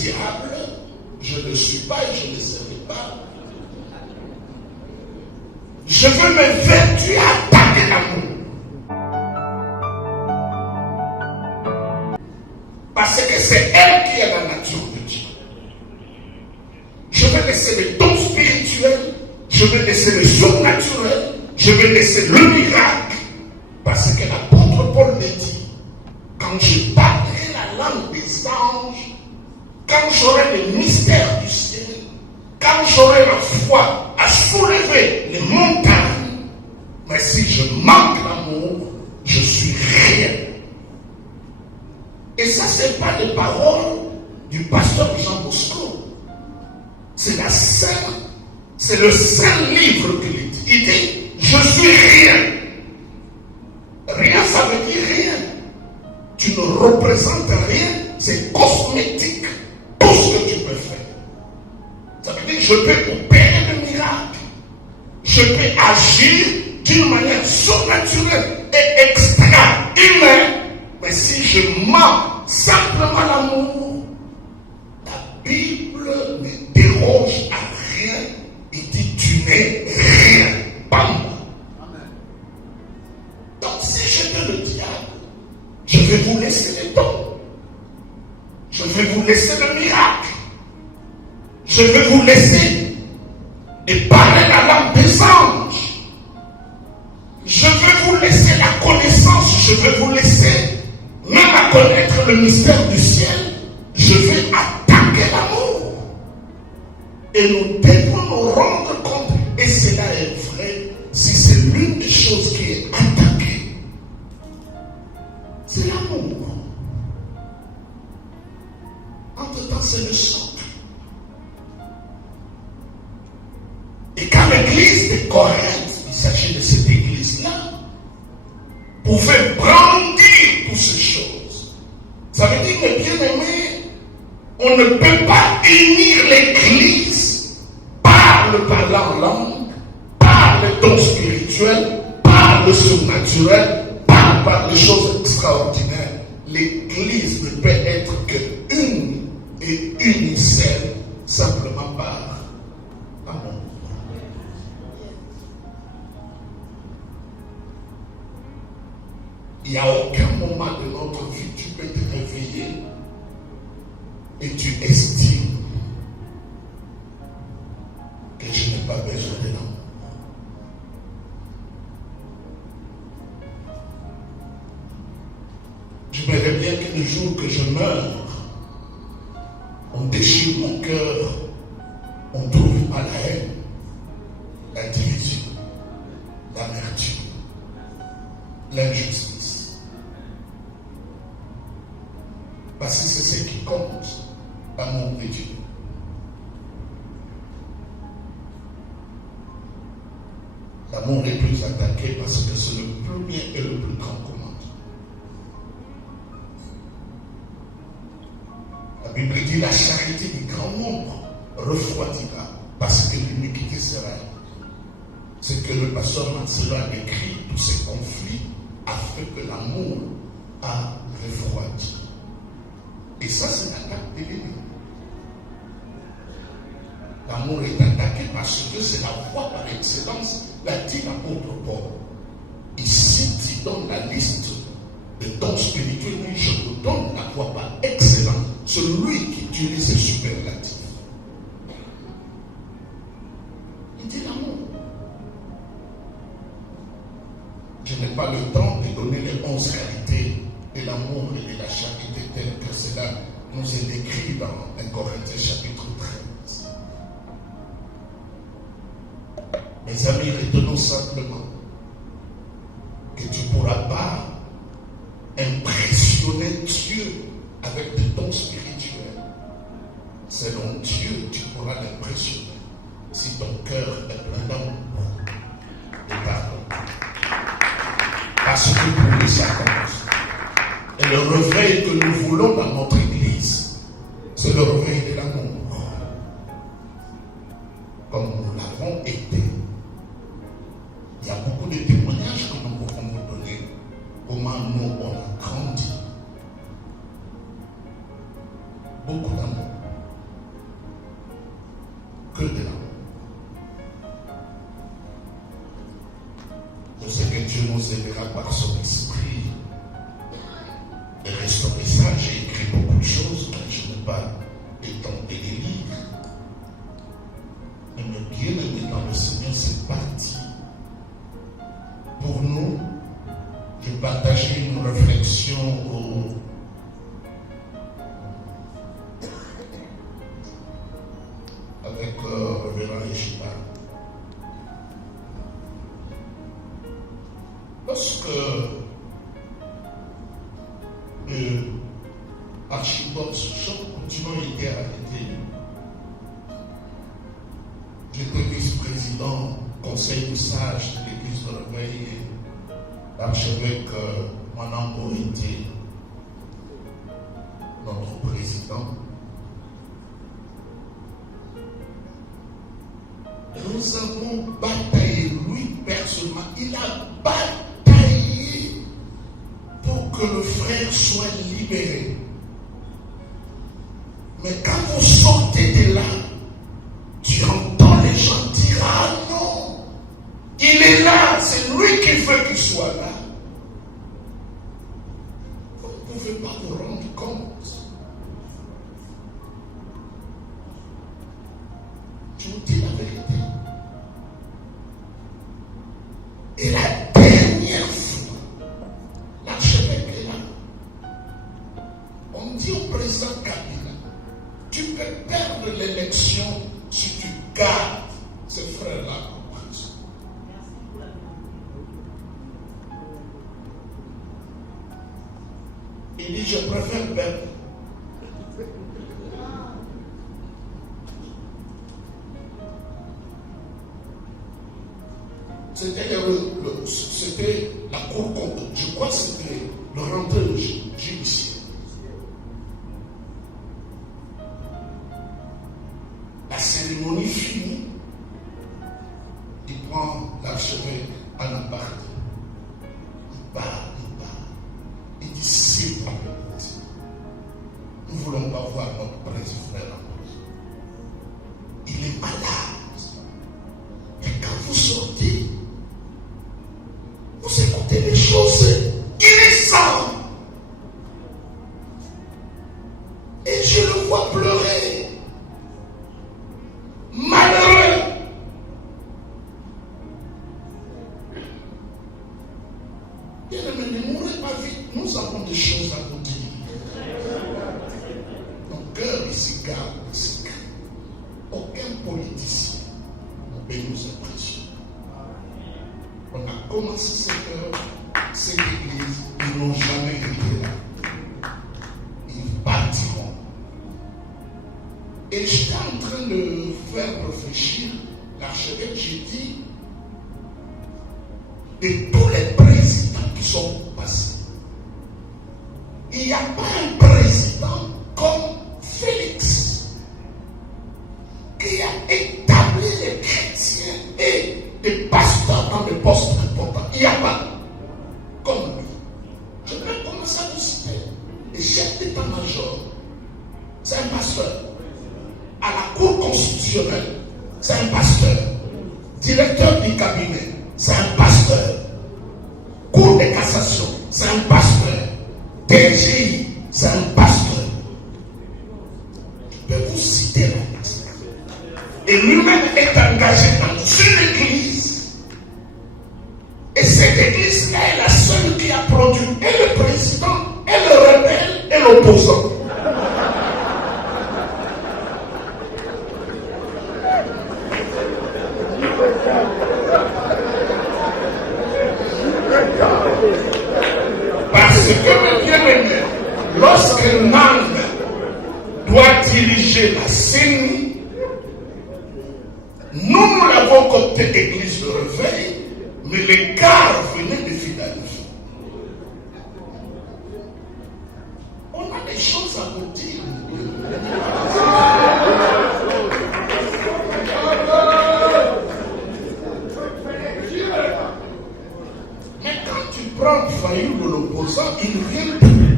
diable, je ne suis pas et je ne serai pas. Je veux me vertu à attaquer l'amour. Parce que c'est elle qui est la nature de Dieu. Je vais laisser les dons spirituels, je vais laisser le surnaturel, je vais laisser le miracle. Parce que l'apôtre Paul me dit, quand je parlerai la langue des anges, quand j'aurai les mystères du ciel, quand j'aurai la foi à soulever les montagnes, mais si je manque l'amour, je suis rien. Et ça, ce n'est pas les paroles du pasteur Jean Bosco. C'est le saint livre qu'il dit. Il dit, je suis rien. Rien, ça veut dire rien. Tu ne représentes rien, c'est cosmétique. Tout ce que tu peux faire. Ça veut dire que je peux opérer le miracle. Je peux agir d'une manière surnaturelle et extra-humaine. Mais si je mens simplement l'amour, la Bible ne déroge à rien. Il dit, tu n'es rien. Bam. Donc si j'étais le diable, je vais vous laisser les dons. Je vais vous laisser le miracle. Je vais vous laisser de parler la langue des anges. Je vais vous laisser la connaissance. Je vais vous laisser même à connaître le mystère du ciel. Je vais attaquer l'amour. Et nous devons nous rendre compte, et cela est vrai, si c'est l'une des choses qui est attaquée, c'est l'amour. Entre-temps, c'est le socle. Et quand l'église de Corinthe, il s'agit de cette église-là, pouvait brandir toutes ces choses. Ça veut dire que, bien aimé, on ne peut pas unir l'église par le parlant en langue, par les dons spirituels, par le surnaturel, par les choses extraordinaires. L'église ne peut être qu'une et unicelle simplement par l'amour. Il n'y a aucun moment de notre vie tu peux te réveiller et tu estimes que je n'ai pas besoin de l'amour. J'aimerais bien que le jour que je meurs, on déchire mon cœur, on trouve à la haine, la division, l'amertume, l'injustice. Parce que c'est ce qui compte, l'amour de Dieu. L'amour est plus attaqué parce que c'est le premier et le plus grand commandement. La Bible dit la charité du grand nombre refroidira parce que l'iniquité sera. C'est que le pasteur Marcelo a décrit tous ces conflits a fait que l'amour a refroidi. Et ça, c'est l'attaque de l'ennemi. L'amour est attaqué parce que c'est la voie par excellence, l'a dit l'apôtre Paul. Ici, tu donnes la liste des dons spirituels, mais je te donne la voie par excellence, celui qui utilise les superlatifs. Il dit l'amour. Je n'ai pas le temps de donner les 11 qualités de l'amour et de la charité telle que cela nous est décrit dans 1 Corinthiens chapitre 13. Mes amis, retenons simplement que tu ne pourras pas impressionner Dieu avec des dons spirituels. Selon Dieu, tu pourras l'impressionner si ton cœur est plein d'amour et pardon. Parce que pour lui, ça commence. Et le réveil que nous voulons dans notre église, c'est le réveil de l'amour. Comme nous l'avons été. Il y a beaucoup de témoignages que nous pouvons vous donner. Comment nous, on a grandi. Beaucoup d'amour. nous aidera par son esprit de restaurer ça. J'ai écrit beaucoup de choses, mais je n'ai pas le temps de les lire. Mais bien aimé dans le Seigneur, c'est parti. Pour nous, je partageais une réflexion avec Révérend Yeshiva. Lorsque Archibald Souchon était arrêté, j'étais vice-président conseil de sages de l'église de Réveil et l'archevêque Manambo était notre président. Nous avons bataillé, lui personnellement, il a bataillé pour que le frère soit libéré. Mais quand vous sortez de là, tu entends les gens dire, ah non, il est là, c'est lui qui veut qu'il soit là. Vous ne pouvez pas vous rendre compte. Je vous dis la vérité. Et la dernière fois, l'archevêque est là. On dit au président Kabila, tu peux perdre l'élection si tu gardes ces frères-là en prison. Il dit, je préfère perdre. C'était la cour contre. Je crois que c'était le rentrée judiciaire. La cérémonie finie, il prend l'archevêque en appart. Il part. Il dit, s'il vous plaît, nous ne voulons pas voir notre président frère en prison. Il est malade. Et quand vous sortez, vous écoutez les choses irritantes. Et je le vois pleurer. Malheureux. Bien aimé, ne mourrez pas vite. Nous avons des choses à vous dire. Nos cœurs ici garde ici. Aucun politicien ne peut nous impressionner. On a commencé cette église, ils n'ont jamais été là. Ils partiront. Et j'étais en train de faire réfléchir l'archevêque, j'ai dit, de tous les présidents qui sont passés, il n'y a pas un président comme Félix qui a établi les chrétiens et des pasteurs dans des postes importants. Il n'y a pas comme lui. Je vais commencer à vous citer. Le chef d'état-major, c'est un pasteur. À la cour constitutionnelle, c'est un pasteur. Directeur du cabinet, c'est un pasteur. Cour de cassation, c'est un pasteur. DGI, c'est un pasteur. Je peux vous citer là. Et lui-même est engagé dans une église. Et cette église-là est la seule qui a produit et le président, et le rebelle, et l'opposant. Parce que, bien aimé, lorsqu'un âme doit diriger la CENI, nous l'avons comme église de réveil, mais les gars venaient de Philadelphie. On a des choses à vous dire. Mais quand tu prends Fayoum de l'opposant, il ne vient plus.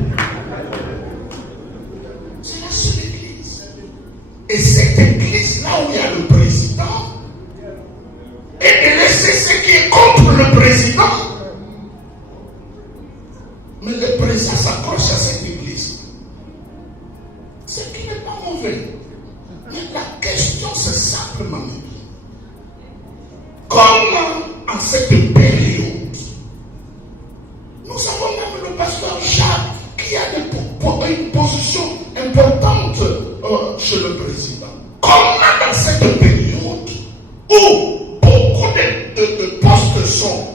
C'est la seule église. Et cette église, là où il y a le président, et de laisser ce qui est contre le président, mauvais. Mais la question, c'est simplement, comme en cette période, nous avons même le pasteur Jacques qui a une position importante chez le président. Comment dans cette période où beaucoup de postes sont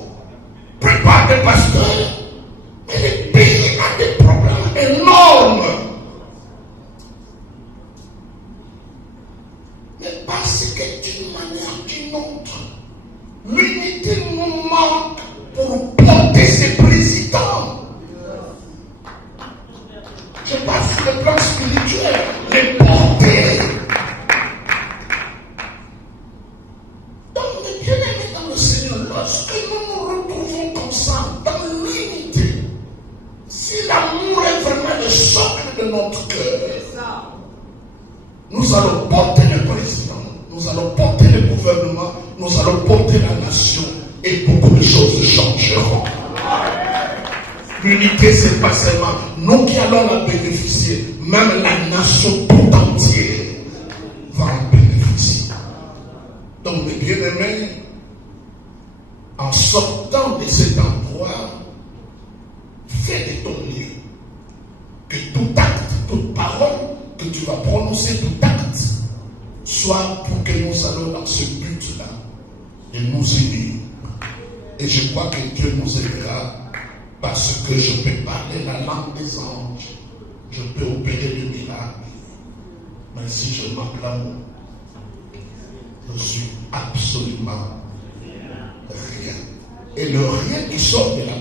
pris par des pasteurs, mais le pays a des problèmes énormes. Mais parce que d'une manière ou d'une autre, l'unité nous manque pour porter ces présidents. Je parle sur le plan spirituel, les porter. Donc, mes bien-aimés dans le Seigneur, lorsque nous nous retrouvons comme ça, dans l'unité, si l'amour est vraiment le socle de notre cœur, nous allons porter le président, nous allons porter le gouvernement, nous allons porter la nation et beaucoup de choses changeront. L'unité, c'est pas seulement nous qui allons la bénéficier, même la nation tout entière va en bénéficier. Donc, mes bien-aimés, en sortant de cet endroit, fais de ton livre que tout acte, toute parole que tu vas prononcer, tout acte, soit pour que nous allons dans ce but-là de nous unir. Et je crois que Dieu nous aidera parce que je peux parler la langue des anges, je peux opérer le miracle. Mais si je manque l'amour, je suis absolument rien. Et le rien qui sort de la